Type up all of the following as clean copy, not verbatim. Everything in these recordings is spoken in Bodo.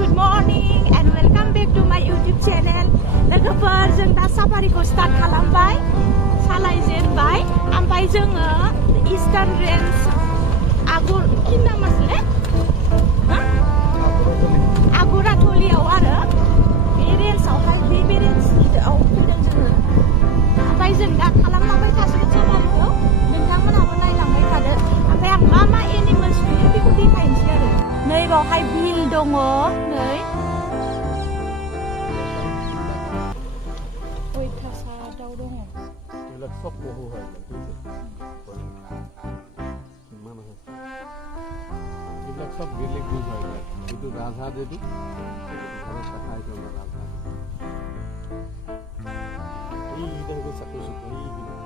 good morning and welcome back to my YouTube channel. लोगोफोर जों दा साफारिखौ स्टार्ट खालामबाय, सालायजेनबाय, ओमफ्राय जोङो इस्टार्न रेन्ज आगर कि नाम आसले आगराथलियाव आरो बे रेन्जआवहाय बे रेन्जआव फैदों जोङो। ओमफ्राय जों दा खालामलांबाय थासिगोन साफारिखौ, नोंथांमोनहाबो नायलांबाय थादो। ओमफ्राय आं मा एनिमेल्स नुयो बेखौ देखायनोसै आरो। नै बावहाय बिल दङ, नै अयथासार दाउ दङ। এইবিলাক চব পহু হয়, এইবিলাক চব বেলেগ বীজ হয়। এইটো ৰাজহাঁহ, এইটো ঘৰত ৰখা এইটো আমাৰ ৰাজহাঁহ। এইকেইটা হৈছে চাকৰি চুকৰি এইবিলাক।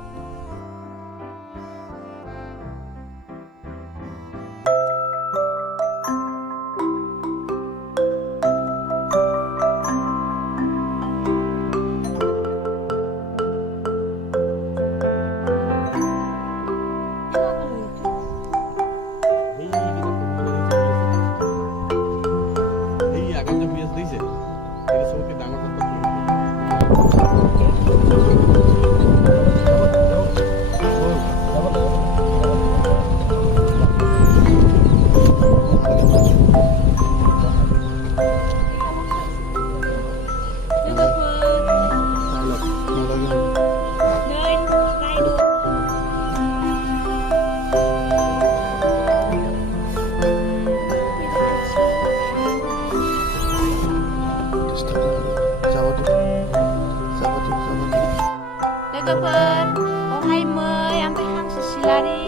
लोगोफोर बावहाय मै, ओमफ्राय हांसो सिलारि,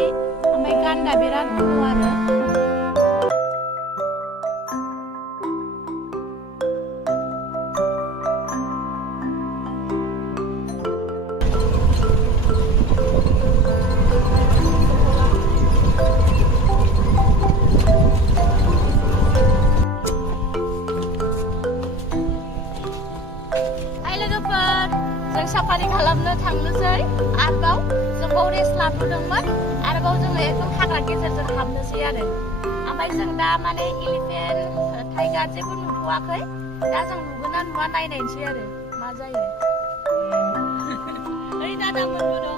ओमफ्राय गान्दा बिराद दङ आरो। जों साफारि खालामनो थांनोसै। आरोबाव जों बाव रेस्ट लाबोदोंमोन, आरोबाव जोङो एकदम हाग्रा गेजेरजों हाबनोसै आरो। ओमफ्राय जों दा माने इलिफेन्ट, टाइगार जेबो नुथ'वाखै। दा जों नुगोन ना नुवा नायनायनोसै आरो मा जायो। ओइ दादामोनबो दं।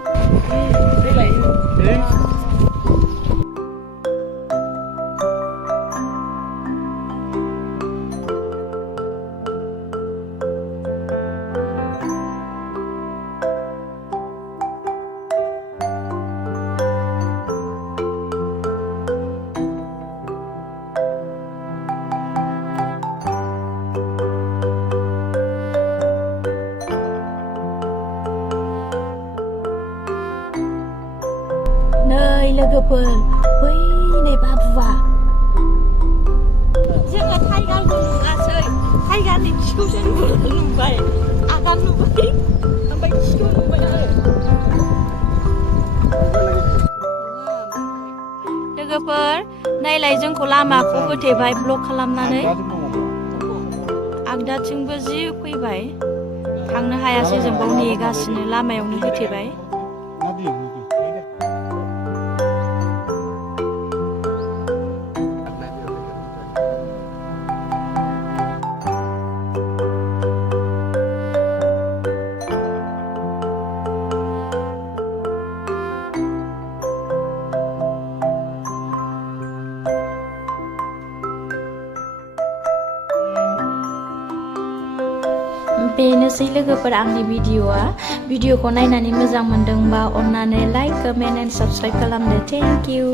नै लोगोफोर, बै नै बाबुआ। जोङो टाइगारखौ नुवासै, टाइगारनि खिखौसो नुबाय, आगान नुबाय, ओमफ्राय खिखौ नुबाय आरो। लोगोफोर नायलाय, जोंखौ लामाखौ होथेबाय ब्लक खालामनानै। आगदाथिंबो जि फैबाय, थांनो हायासै जों बाव नेगासिनो, लामायावनो होथेबाय। बेनोसै लोगोफोर आंनि भिडिअखौ नायनानै मोजां मोनदोंबा अन्नानै लाइक, कमेन्ट एन्ड साबस्क्राइब खालामदो। Thank you.